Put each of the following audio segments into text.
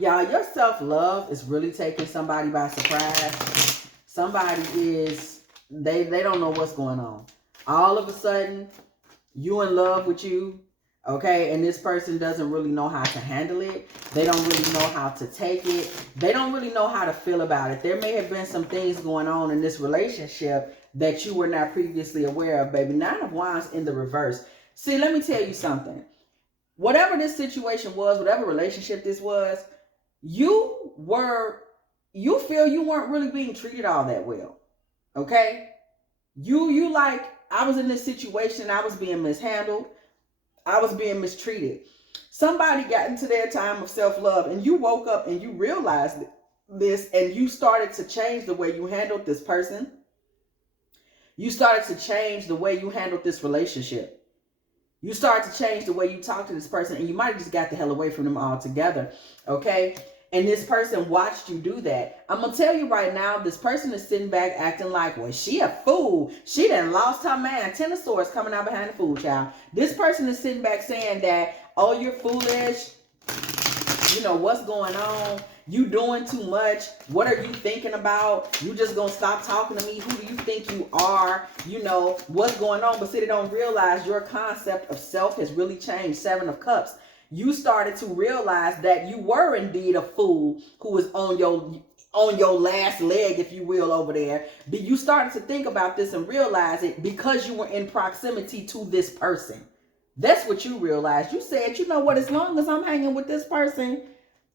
Y'all, your self-love is really taking somebody by surprise. Somebody is, they don't know what's going on. All of a sudden, you in love with you, okay, and this person doesn't really know how to handle it. They don't really know how to take it. They don't really know how to feel about it. There may have been some things going on in this relationship that you were not previously aware of, baby. Nine of Wands in the reverse. See, let me tell you something. Whatever this situation was, whatever relationship this was, you feel you weren't really being treated all that well, okay? You like, I was in this situation, I was being mishandled, I was being mistreated. Somebody got into their time of self-love and you woke up and you realized this and you started to change the way you handled this person. You started to change the way you handled this relationship. You start to change the way you talk to this person, and you might have just got the hell away from them altogether, okay? And this person watched you do that. I'm going to tell you right now, this person is sitting back acting like, well, she a fool. She done lost her man. Ten of Swords coming out behind the fool, child. This person is sitting back saying that, oh, you're foolish. You know, what's going on? You doing too much. What are you thinking about? You just gonna stop talking to me? Who do you think you are? You know, what's going on? But see, they don't realize your concept of self has really changed. Seven of Cups. You started to realize that you were indeed a fool who was on your last leg, if you will, over there. But you started to think about this and realize it because you were in proximity to this person. That's what you realized. You said, you know what, as long as I'm hanging with this person,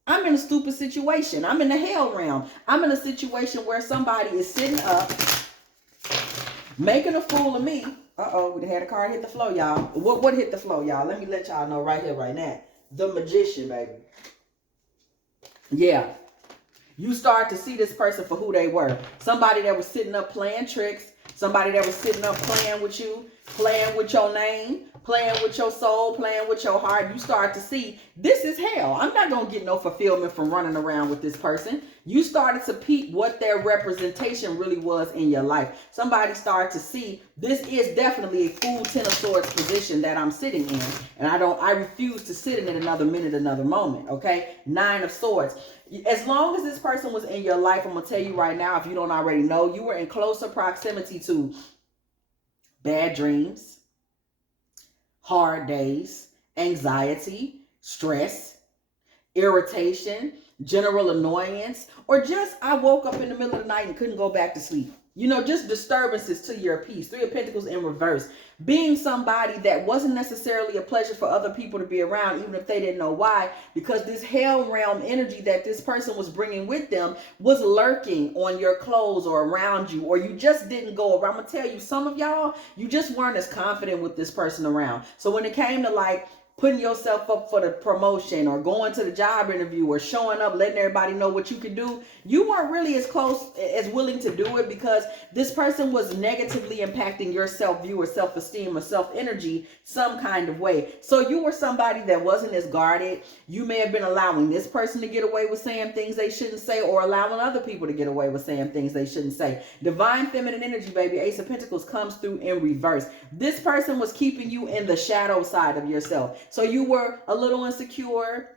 I'm in a stupid situation. I'm in the hell realm. I'm in a situation where somebody is sitting up, making a fool of me. Uh-oh, we had a card hit the floor, y'all. What hit the floor, y'all? Let me let y'all know right here, right now. The Magician, baby. Yeah. You start to see this person for who they were. Somebody that was sitting up playing tricks. Somebody that was sitting up playing with you, playing with your name, playing with your soul, playing with your heart. You start to see, this is hell. I'm not going to get no fulfillment from running around with this person. You started to peep what their representation really was in your life. Somebody started to see, this is definitely a Fool, Ten of Swords position that I'm sitting in. And I refuse to sit in it another minute, another moment, okay? Nine of Swords. As long as this person was in your life, I'm going to tell you right now, if you don't already know, you were in closer proximity to bad dreams, hard days, anxiety, stress, irritation, general annoyance, or just I woke up in the middle of the night and couldn't go back to sleep. You know, just disturbances to your peace. Three of Pentacles in reverse. Being somebody that wasn't necessarily a pleasure for other people to be around, even if they didn't know why, because this hell realm energy that this person was bringing with them was lurking on your clothes or around you, or you just didn't go around. I'm going to tell you, some of y'all, you just weren't as confident with this person around. So when it came to like putting yourself up for the promotion or going to the job interview or showing up, letting everybody know what you can do, you weren't really as close, as willing to do it because this person was negatively impacting your self-view or self-esteem or self-energy some kind of way. So you were somebody that wasn't as guarded. You may have been allowing this person to get away with saying things they shouldn't say or allowing other people to get away with saying things they shouldn't say. Divine feminine energy, baby. Ace of Pentacles comes through in reverse. This person was keeping you in the shadow side of yourself. So you were a little insecure,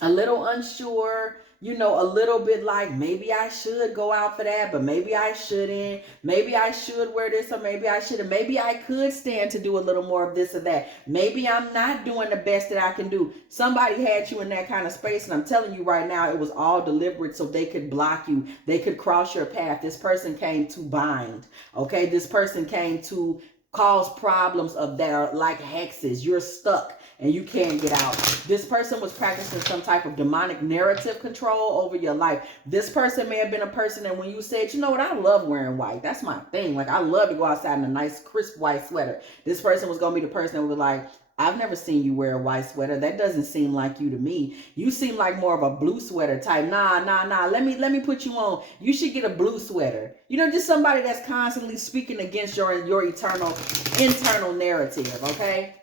a little unsure, you know, a little bit like, maybe I should go out for that, but maybe I shouldn't. Maybe I should wear this or maybe I shouldn't. Maybe I could stand to do a little more of this or that. Maybe I'm not doing the best that I can do. Somebody had you in that kind of space, and I'm telling you right now, it was all deliberate so they could block you. They could cross your path. This person came to bind, okay? This person came to cause problems of their, like hexes. You're stuck and you can't get out. This person was practicing some type of demonic narrative control over your life. This person may have been a person that when you said, you know what, I love wearing white. That's my thing. Like, I love to go outside in a nice, crisp white sweater. This person was going to be the person that was like, I've never seen you wear a white sweater. That doesn't seem like you to me. You seem like more of a blue sweater type. Nah. Let me put you on. You should get a blue sweater. You know, just somebody that's constantly speaking against your eternal internal narrative, okay?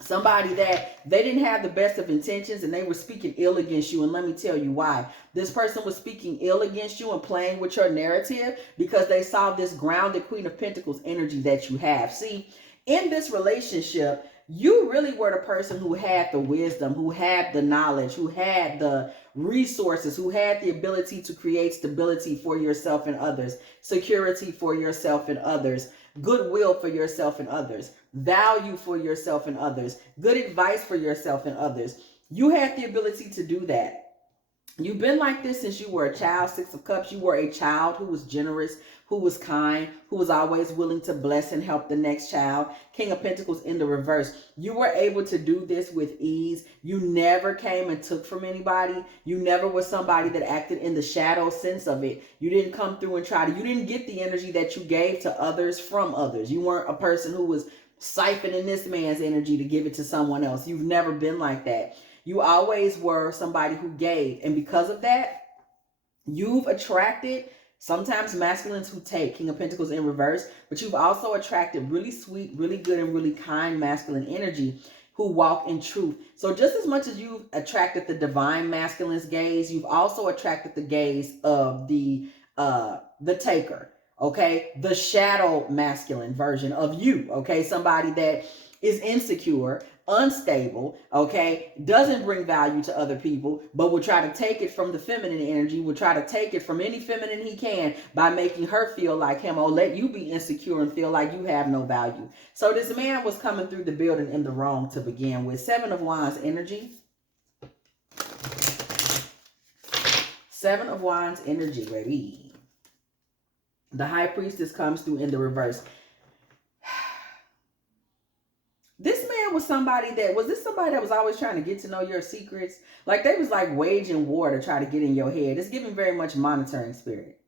Somebody that they didn't have the best of intentions and they were speaking ill against you. And let me tell you why. This person was speaking ill against you and playing with your narrative because they saw this grounded Queen of Pentacles energy that you have. See, in this relationship, you really were the person who had the wisdom, who had the knowledge, who had the resources, who had the ability to create stability for yourself and others, security for yourself and others, goodwill for yourself and others, value for yourself and others, good advice for yourself and others. You had the ability to do that. You've been like this since you were a child. Six of Cups. You were a child who was generous, who was kind, who was always willing to bless and help the next child. King of Pentacles in the reverse. You were able to do this with ease. You never came and took from anybody. You never were somebody that acted in the shadow sense of it. You didn't come through and you didn't get the energy that you gave to others from others. You weren't a person who was siphoning this man's energy to give it to someone else. You've never been like that. You always were somebody who gave. And because of that, you've attracted sometimes masculines who take. King of Pentacles in reverse. But you've also attracted really sweet, really good, and really kind masculine energy who walk in truth. So just as much as you've attracted the divine masculine's gaze, you've also attracted the gaze of the taker. Okay? The shadow masculine version of you. Okay? Somebody that is insecure, unstable, okay, doesn't bring value to other people, but will try to take it from the feminine energy, will try to take it from any feminine he can by making her feel like him, or let you be insecure and feel like you have no value. So this man was coming through the building in the wrong to begin with. Seven of Wands energy. Seven of Wands energy, baby. The High Priestess comes through in the reverse. This man was somebody that, was this somebody that was always trying to get to know your secrets? Like they was like waging war to try to get in your head. It's giving very much monitoring spirit.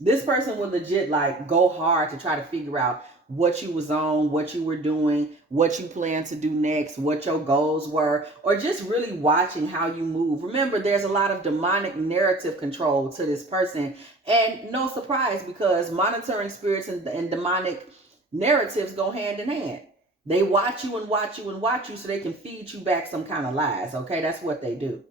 This person would legit like go hard to try to figure out what you was on, what you were doing, what you plan to do next, what your goals were, or just really watching how you move. Remember, there's a lot of demonic narrative control to this person. And no surprise, because monitoring spirits and demonic narratives go hand in hand. They watch you and watch you and watch you so they can feed you back some kind of lies. Okay, that's what they do.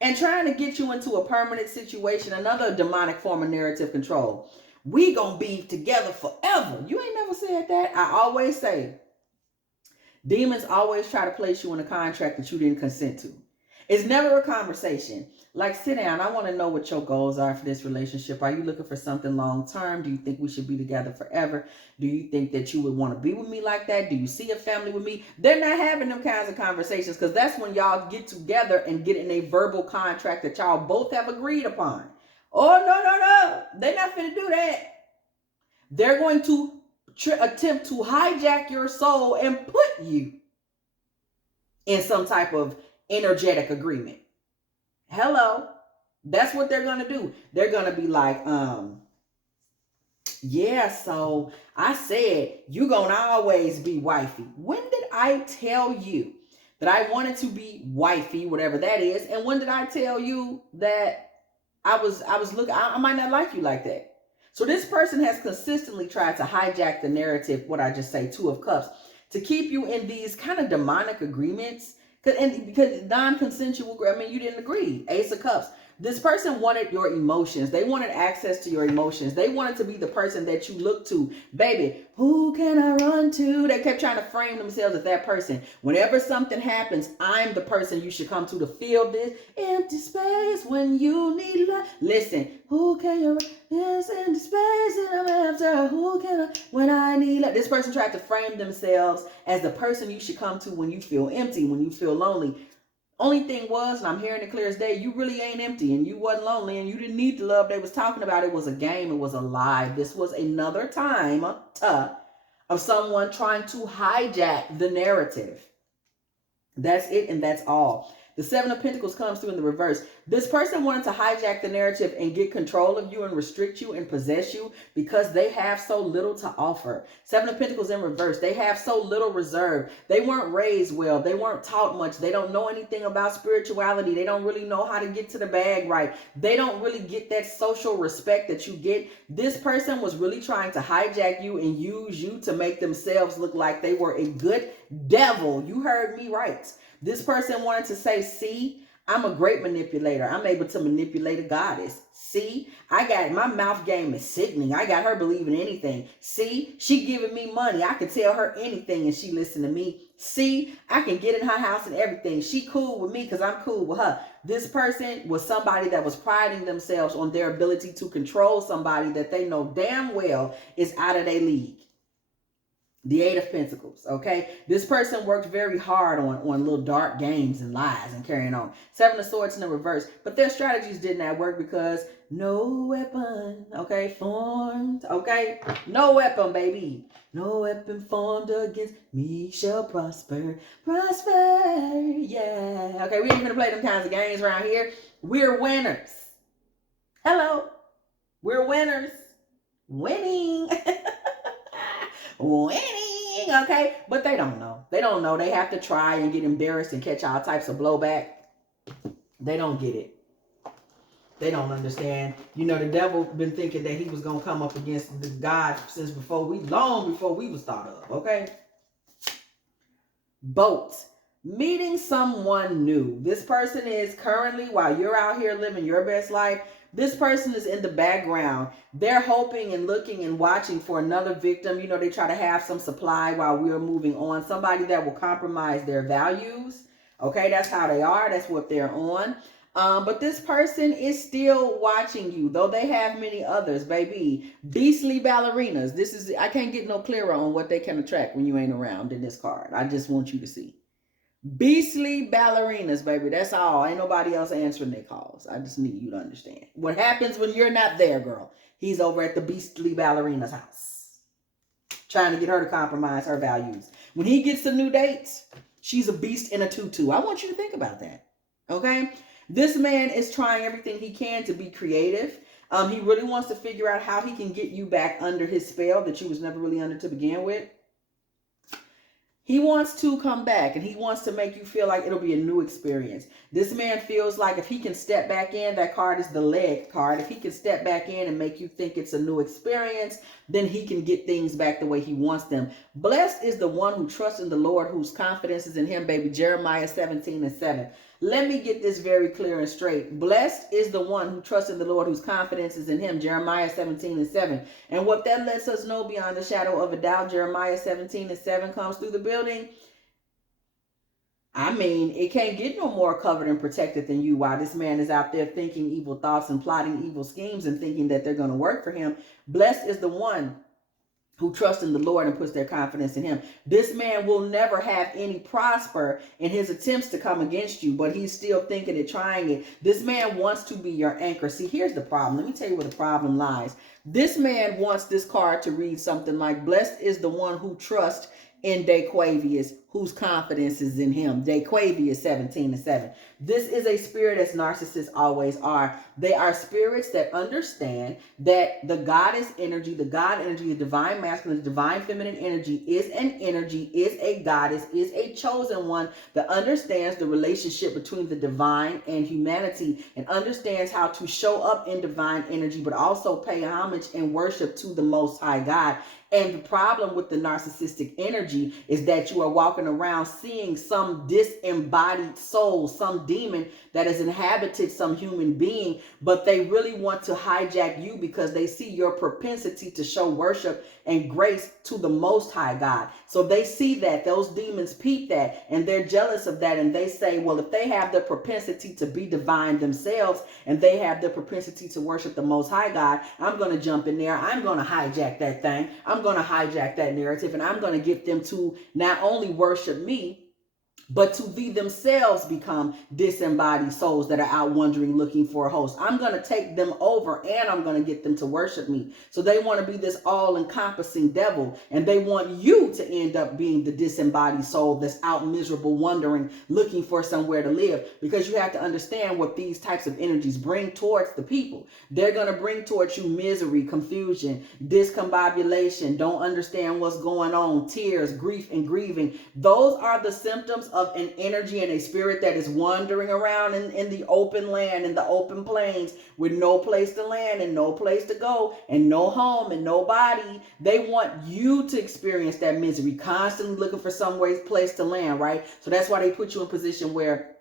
And trying to get you into a permanent situation, another demonic form of narrative control. We gonna be together forever. You ain't never said that. I always say, demons always try to place you in a contract that you didn't consent to. It's never a conversation. Like, sit down. I want to know what your goals are for this relationship. Are you looking for something long term? Do you think we should be together forever? Do you think that you would want to be with me like that? Do you see a family with me? They're not having them kinds of conversations, because that's when y'all get together and get in a verbal contract that y'all both have agreed upon. Oh, no. They're not finna do that. They're going to attempt to hijack your soul and put you in some type of energetic agreement. Hello. That's what they're going to do. They're going to be like, yeah, so I said you're going to always be wifey. When did I tell you that I wanted to be wifey, whatever that is? And when did I tell you that I was looking, I might not like you like that? So this person has consistently tried to hijack the narrative, what I just say, Two of Cups, to keep you in these kind of demonic agreements. Because non-consensual, I mean, you didn't agree. Ace of Cups. This person wanted your emotions. They wanted access to your emotions. They wanted to be the person that you look to. Baby, who can I run to? They kept trying to frame themselves as that person. Whenever something happens, I'm the person you should come to fill this empty space when you need love. Listen, who can you run? This empty space and I'm after. Who can I, when I need love? This person tried to frame themselves as the person you should come to when you feel empty, when you feel lonely. Only thing was, and I'm hearing it clear as day, you really ain't empty and you wasn't lonely and you didn't need the love they was talking about. It was a game. It was a lie. This was another time of someone trying to hijack the narrative. That's it, and that's all. The Seven of Pentacles comes through in the reverse. This person wanted to hijack the narrative and get control of you and restrict you and possess you because they have so little to offer. Seven of Pentacles in reverse. They have so little reserve. They weren't raised well. They weren't taught much. They don't know anything about spirituality. They don't really know how to get to the bag right. They don't really get that social respect that you get. This person was really trying to hijack you and use you to make themselves look like they were a good devil. You heard me right. This person wanted to say, see, I'm a great manipulator. I'm able to manipulate a goddess. See, I got my mouth game is sickening. I got her believing anything. See, she giving me money. I can tell her anything and she listen to me. See, I can get in her house and everything. She cool with me because I'm cool with her. This person was somebody that was priding themselves on their ability to control somebody that they know damn well is out of their league. The Eight of Pentacles, okay? This person worked very hard on little dark games and lies and carrying on. Seven of Swords in the reverse. But their strategies did not work because no weapon, okay, formed, okay? No weapon, baby. No weapon formed against me shall prosper. Prosper, yeah. Okay, we ain't gonna play them kinds of games around here. We're winners. Hello. We're winners. Winning. Winning, okay? But they don't know. They don't know. They have to try and get embarrassed and catch all types of blowback. They don't get it. They don't understand. You know, the devil been thinking that he was going to come up against the God since long before we was thought of, okay? Boat. Meeting someone new. This person is currently, while you're out here living your best life, this person is in the background. They're hoping and looking and watching for another victim. You know, they try to have some supply while we're moving on. Somebody that will compromise their values. Okay, that's how they are. That's what they're on. But this person is still watching you, though they have many others, baby. Beastly ballerinas. I can't get no clearer on what they can attract when you ain't around in this card. I just want you to see. Beastly ballerinas, baby. That's all. Ain't nobody else answering their calls. I just need you to understand. What happens when you're not there, girl? He's over at the beastly ballerina's house. Trying to get her to compromise her values. When he gets a new date, she's a beast in a tutu. I want you to think about that. Okay? This man is trying everything he can to be creative. He really wants to figure out how he can get you back under his spell that you was never really under to begin with. He wants to come back and he wants to make you feel like it'll be a new experience. This man feels like if he can step back in, that card is the leg card. If he can step back in and make you think it's a new experience, then he can get things back the way he wants them. Blessed is the one who trusts in the Lord, whose confidence is in him, baby. Jeremiah 17:7. Let me get this very clear and straight. Blessed is the one who trusts in the Lord, whose confidence is in him. Jeremiah 17:7. And what that lets us know beyond the shadow of a doubt, Jeremiah 17:7 comes through the building. I mean, it can't get no more covered and protected than you while this man is out there thinking evil thoughts and plotting evil schemes and thinking that they're going to work for him. Blessed is the one who trust in the Lord and puts their confidence in him. This man will never have any prosper in his attempts to come against you, but he's still thinking it, trying it. This man wants to be your anchor. See, here's the problem. Let me tell you where the problem lies. This man wants this card to read something like, blessed is the one who trusts in Daquavius, whose confidence is in him. Daquavius 17:7. This is a spirit as narcissists always are. They are spirits that understand that the goddess energy, the God energy, the divine masculine, the divine feminine energy is an energy, is a goddess, is a chosen one that understands the relationship between the divine and humanity and understands how to show up in divine energy, but also pay homage and worship to the Most High God. And the problem with the narcissistic energy is that you are walking around seeing some disembodied soul, some demon that has inhabited some human being, but they really want to hijack you because they see your propensity to show worship and grace to the Most High God. So they see that, those demons peep that, and they're jealous of that, and they say, well, if they have the propensity to be divine themselves, and they have the propensity to worship the Most High God, I'm going to jump in there, I'm going to hijack that thing, I'm going to hijack that narrative, and I'm going to get them to not only worship me, but to be themselves become disembodied souls that are out wandering looking for a host. I'm going to take them over and I'm going to get them to worship me. So they want to be this all-encompassing devil, and they want you to end up being the disembodied soul that's out miserable, wandering, looking for somewhere to live, because you have to understand what these types of energies bring towards the people. They're going to bring towards you misery, confusion, discombobulation, don't understand what's going on, tears, grief, and grieving. Those are the symptoms of an energy and a spirit that is wandering around in the open land, in the open plains, with no place to land and no place to go and no home and nobody. They want you to experience that misery, constantly looking for some place to land, right? So that's why they put you in a position where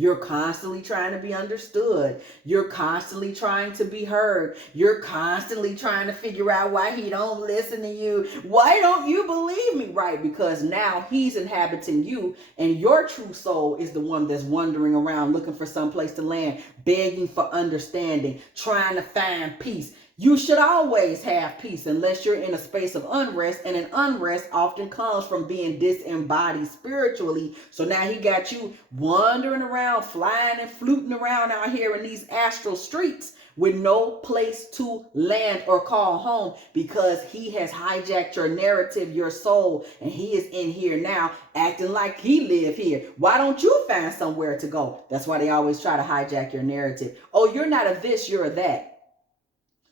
You're constantly trying to be understood. You're constantly trying to be heard. You're constantly trying to figure out why he don't listen to you. Why don't you believe me? Right, because now he's inhabiting you, and your true soul is the one that's wandering around looking for some place to land, begging for understanding, trying to find peace. You should always have peace unless you're in a space of unrest, and an unrest often comes from being disembodied spiritually. So now he got you wandering around, flying and fluting around out here in these astral streets with no place to land or call home, because he has hijacked your narrative, your soul, and he is in here now acting like he live here. Why don't you find somewhere to go? That's why they always try to hijack your narrative. Oh, you're not a this, you're a that.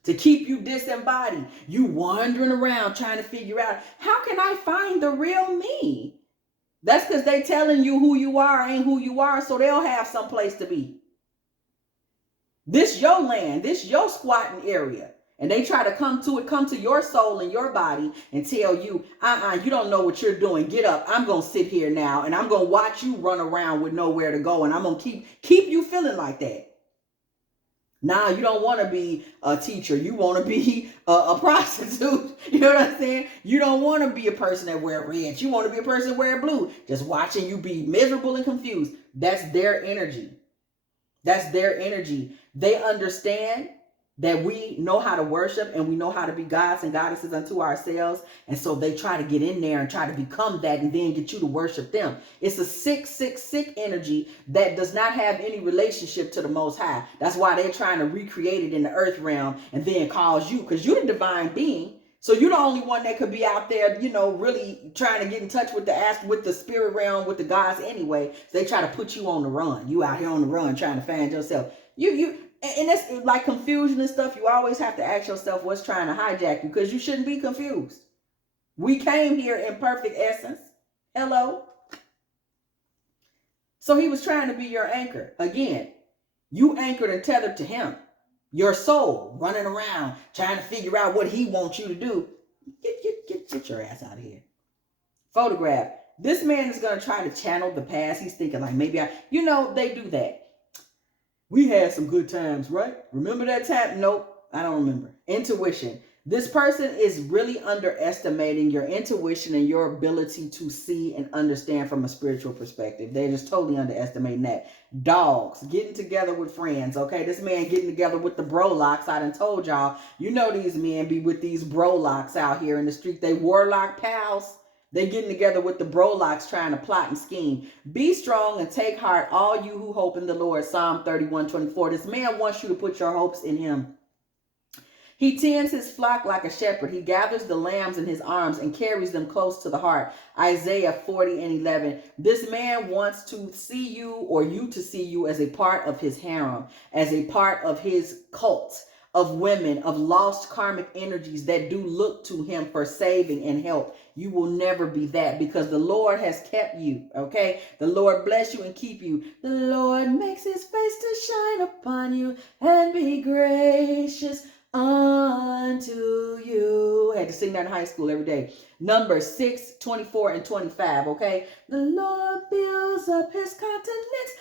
To keep you disembodied, you wandering around trying to figure out, how can I find the real me? That's because they telling you who you are ain't who you are, so they'll have some place to be. This your land, this your squatting area. And they try to come to your soul and your body and tell you, you don't know what you're doing. Get up. I'm going to sit here now, and I'm going to watch you run around with nowhere to go, and I'm going to keep you feeling like that. Now you don't want to be a teacher. You want to be a prostitute. You know what I'm saying? You don't want to be a person that wear red. You want to be a person that wear blue. Just watching you be miserable and confused. That's their energy. That's their energy. They understand that we know how to worship and we know how to be gods and goddesses unto ourselves. And so they try to get in there and try to become that and then get you to worship them. It's a sick energy that does not have any relationship to the Most High. That's why they're trying to recreate it in the earth realm and then cause you, because you're the divine being. So you're the only one that could be out there, really trying to get in touch with the spirit realm, with the gods anyway. So they try to put you on the run. You out here on the run trying to find yourself. And that's like confusion and stuff. You always have to ask yourself what's trying to hijack you, because you shouldn't be confused. We came here in perfect essence. Hello. So he was trying to be your anchor. Again, you anchored and tethered to him. Your soul running around trying to figure out what he wants you to do. Get your ass out of here. Photograph. This man is going to try to channel the past. He's thinking like, maybe they do that. We had some good times, right? Remember that time? Nope, I don't remember. Intuition. This person is really underestimating your intuition and your ability to see and understand from a spiritual perspective. They're just totally underestimating that. Dogs, getting together with friends, okay? This man getting together with the brolocks. I done told y'all, these men be with these brolocks out here in the street. They warlock pals. They getting together with the brolocks trying to plot and scheme. Be strong and take heart, all you who hope in the Lord. Psalm 31:24. This man wants you to put your hopes in him. He tends his flock like a shepherd. He gathers the lambs in his arms and carries them close to the heart. Isaiah 40:11. This man wants to see you, or you to see you, as a part of his harem, as a part of his cult of women, of lost karmic energies that do look to him for saving and help. You will never be that, because the Lord has kept you, okay? The Lord bless you and keep you. The Lord makes his face to shine upon you and be gracious unto you. I had to sing that in high school every day. Numbers 6:24 and 25, okay? The Lord builds up his countenance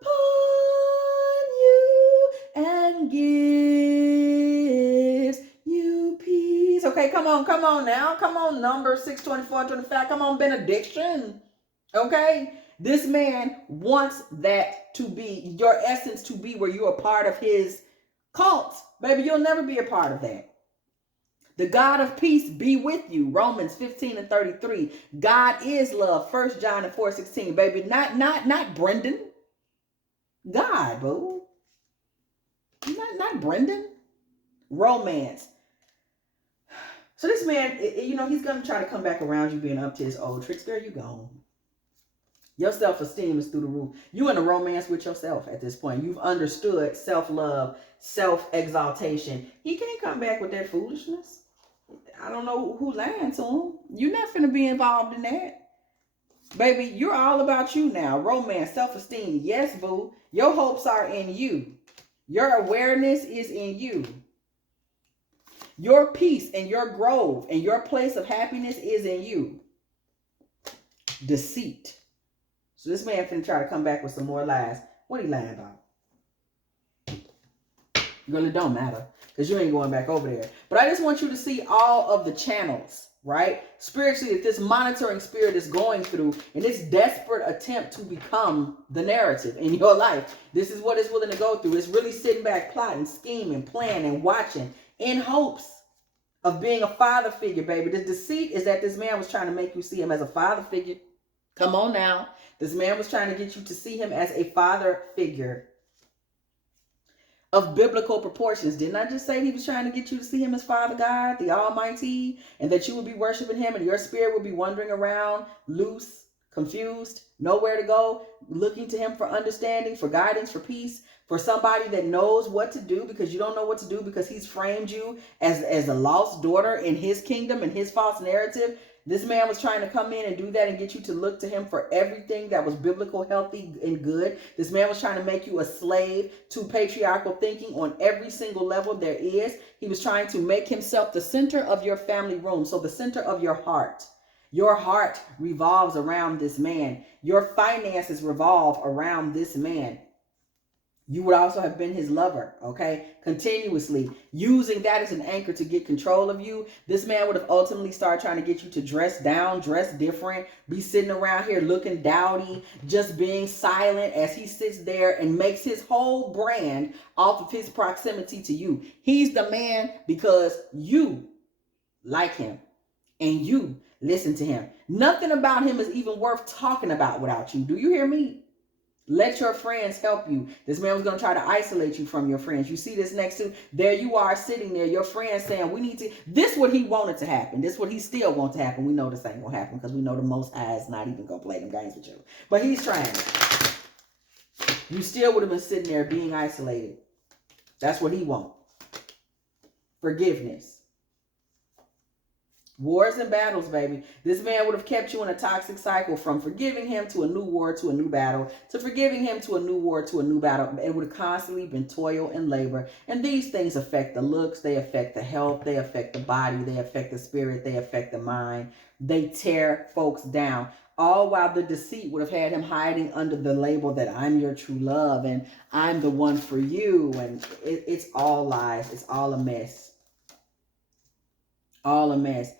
upon you and gives you peace. Okay, come on now. Come on, Numbers 6:24 and 25. Come on, benediction. Okay? This man wants that to be your essence, to be where you are part of his cult. Baby, you'll never be a part of that. The God of peace be with you. Romans 15:33. God is love. 1 John 4:16. Baby, not Brendan. God, boo. Not Brendan. Romance. So this man, he's going to try to come back around you being up to his old tricks. There you go. Your self-esteem is through the roof. You in a romance with yourself at this point. You've understood self-love, self-exaltation. He can't come back with that foolishness. I don't know who lying to him. You're not finna be involved in that. Baby, you're all about you now. Romance, self-esteem. Yes, boo. Your hopes are in you. Your awareness is in you. Your peace and your grove and your place of happiness is in you. Deceit. So this man finna try to come back with some more lies. What he lying about? Girl, it don't matter, because you ain't going back over there. But I just want you to see all of the channels, right? Spiritually, that this monitoring spirit is going through in its desperate attempt to become the narrative in your life. This is what it's willing to go through. It's really sitting back, plotting, scheming, planning, watching, in hopes of being a father figure, baby. The deceit is that this man was trying to make you see him as a father figure. Come on now. This man was trying to get you to see him as a father figure of biblical proportions. Didn't I just say he was trying to get you to see him as Father God, the Almighty, and that you would be worshiping him and your spirit would be wandering around, loose, confused, nowhere to go, looking to him for understanding, for guidance, for peace, for somebody that knows what to do, because you don't know what to do because he's framed you as a lost daughter in his kingdom and his false narrative. This man was trying to come in and do that and get you to look to him for everything that was biblical, healthy, and good. This man was trying to make you a slave to patriarchal thinking on every single level there is. He was trying to make himself the center of your family room, so the center of your heart. Your heart revolves around this man. Your finances revolve around this man. You would also have been his lover, okay? Continuously using that as an anchor to get control of you. This man would have ultimately started trying to get you to dress down, dress different, be sitting around here looking dowdy, just being silent as he sits there and makes his whole brand off of his proximity to you. He's the man because you like him and you listen to him. Nothing about him is even worth talking about without you. Do you hear me? Let your friends help you. This man was going to try to isolate you from your friends. You see this next to, there you are sitting there, your friends saying, we need to, this what he wanted to happen. This what he still wants to happen. We know this ain't going to happen because we know the Most High is not even going to play them games with you. But he's trying. You still would have been sitting there being isolated. That's what he wants. Forgiveness. Wars and battles, baby. This man would have kept you in a toxic cycle from forgiving him to a new war to a new battle, to forgiving him to a new war to a new battle. It would have constantly been toil and labor. And these things affect the looks. They affect the health. They affect the body. They affect the spirit. They affect the mind. They tear folks down. All while the deceit would have had him hiding under the label that I'm your true love and I'm the one for you. And it's all lies. It's all a mess. All a mess.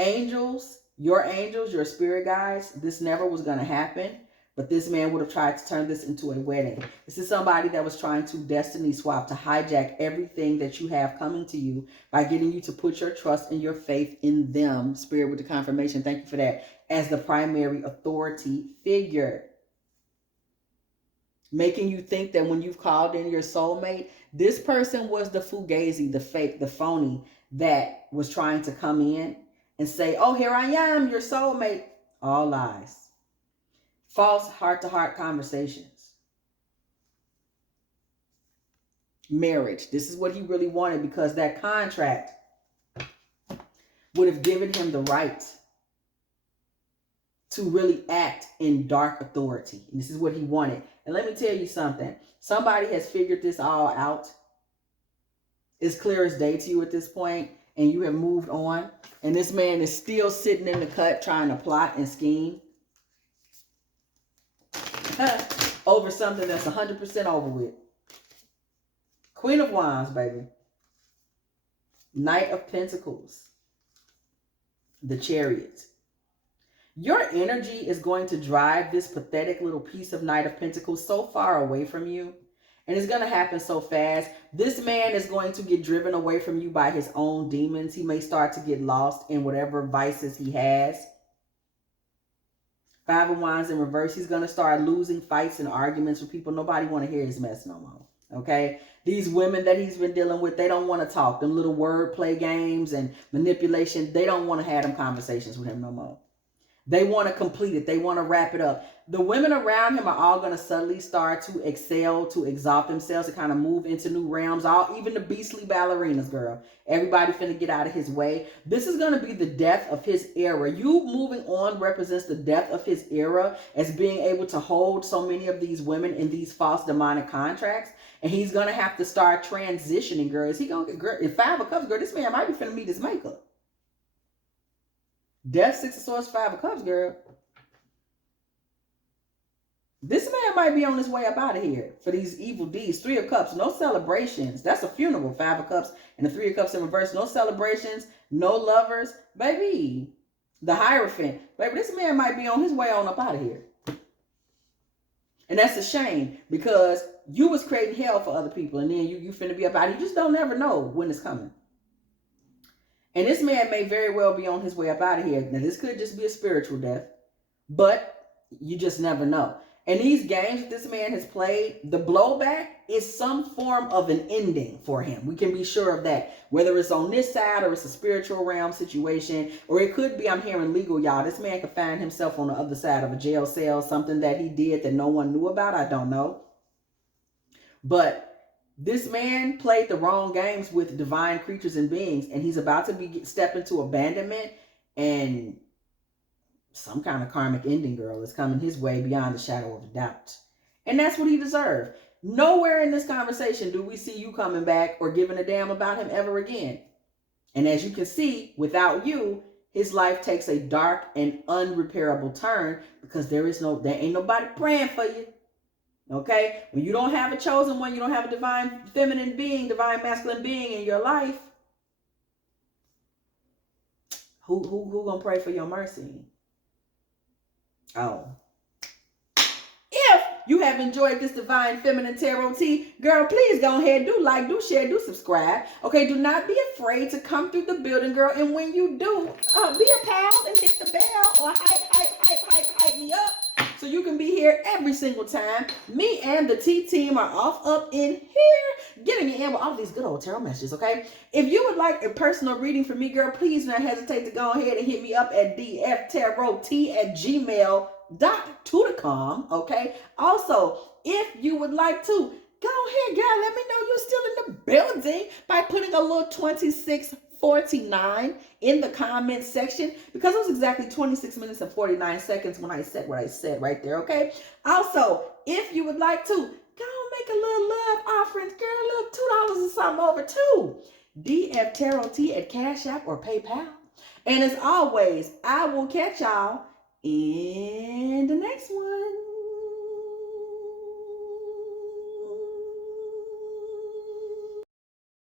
Angels, your spirit guides, this never was going to happen, but this man would have tried to turn this into a wedding. This is somebody that was trying to destiny swap, to hijack everything that you have coming to you by getting you to put your trust and your faith in them. Spirit with the confirmation, thank you for that, as the primary authority figure. Making you think that when you've called in your soulmate, this person was the fugazi, the fake, the phony that was trying to come in and say, oh, here I am, your soulmate. All lies. False heart-to-heart conversations. Marriage. This is what he really wanted, because that contract would have given him the right to really act in dark authority. And this is what he wanted. And let me tell you something. Somebody has figured this all out. It's clear as day to you at this point, and you have moved on. And this man is still sitting in the cut trying to plot and scheme over something that's 100% over with. Queen of Wands, baby. Knight of Pentacles. The Chariot. Your energy is going to drive this pathetic little piece of Knight of Pentacles so far away from you. And it's going to happen so fast. This man is going to get driven away from you by his own demons. He may start to get lost in whatever vices he has. Five of Wands in reverse. He's going to start losing fights and arguments with people. Nobody want to hear his mess no more. Okay? These women that he's been dealing with, they don't want to talk. Them little wordplay games and manipulation, they don't want to have them conversations with him no more. They want to complete it. They want to wrap it up. The women around him are all going to suddenly start to excel, to exalt themselves, to kind of move into new realms. Even the beastly ballerinas, girl. Everybody finna get out of his way. This is going to be the death of his era. You moving on represents the death of his era, as being able to hold so many of these women in these false demonic contracts. And he's going to have to start transitioning, girl. Is he going to get, girl, in Five of Cups, girl, this man might be finna meet his maker. Death, Six of Swords, Five of Cups, girl. This man might be on his way up out of here for these evil deeds. 3 of Cups, no celebrations. That's a funeral. 5 of Cups and the 3 of Cups in reverse. No celebrations, no lovers. Baby, the Hierophant. Baby, this man might be on his way on up out of here. And that's a shame because you was creating hell for other people and then you finna be up out. You just don't ever know when it's coming. And this man may very well be on his way up out of here. Now, this could just be a spiritual death, but you just never know. And these games that this man has played, the blowback is some form of an ending for him. We can be sure of that. Whether it's on this side or it's a spiritual realm situation, or it could be, I'm hearing legal, y'all. This man could find himself on the other side of a jail cell, something that he did that no one knew about. I don't know. But this man played the wrong games with divine creatures and beings, and he's about to step into abandonment, and some kind of karmic ending, girl, is coming his way beyond the shadow of a doubt. And that's what he deserved. Nowhere in this conversation do we see you coming back or giving a damn about him ever again. And as you can see, without you, his life takes a dark and unrepairable turn because there ain't nobody praying for you. Okay? When you don't have a chosen one, you don't have a divine feminine being, divine masculine being in your life, who gonna pray for your mercy? Oh. If you have enjoyed this divine feminine tarot tea, girl, please go ahead, do like, do share, do subscribe. Okay, do not be afraid to come through the building, girl. And when you do, be a pal and hit the bell or hype me up so you can be here every single time. Me and the T team are off up in here, getting you in with all these good old tarot messages, okay? If you would like a personal reading from me, girl, please do not hesitate to go ahead and hit me up at dftarottea@gmail.com, okay? Also, if you would like to, go ahead, girl, let me know you're still in the building by putting a little 2649 in the comment section, because it was exactly 26 minutes and 49 seconds when I said what I said right there, okay? Also, if you would like to, go make a little love offering, girl, a little $2 or something over too. dftarottea at Cash App or PayPal. And as always, I will catch y'all in the next one.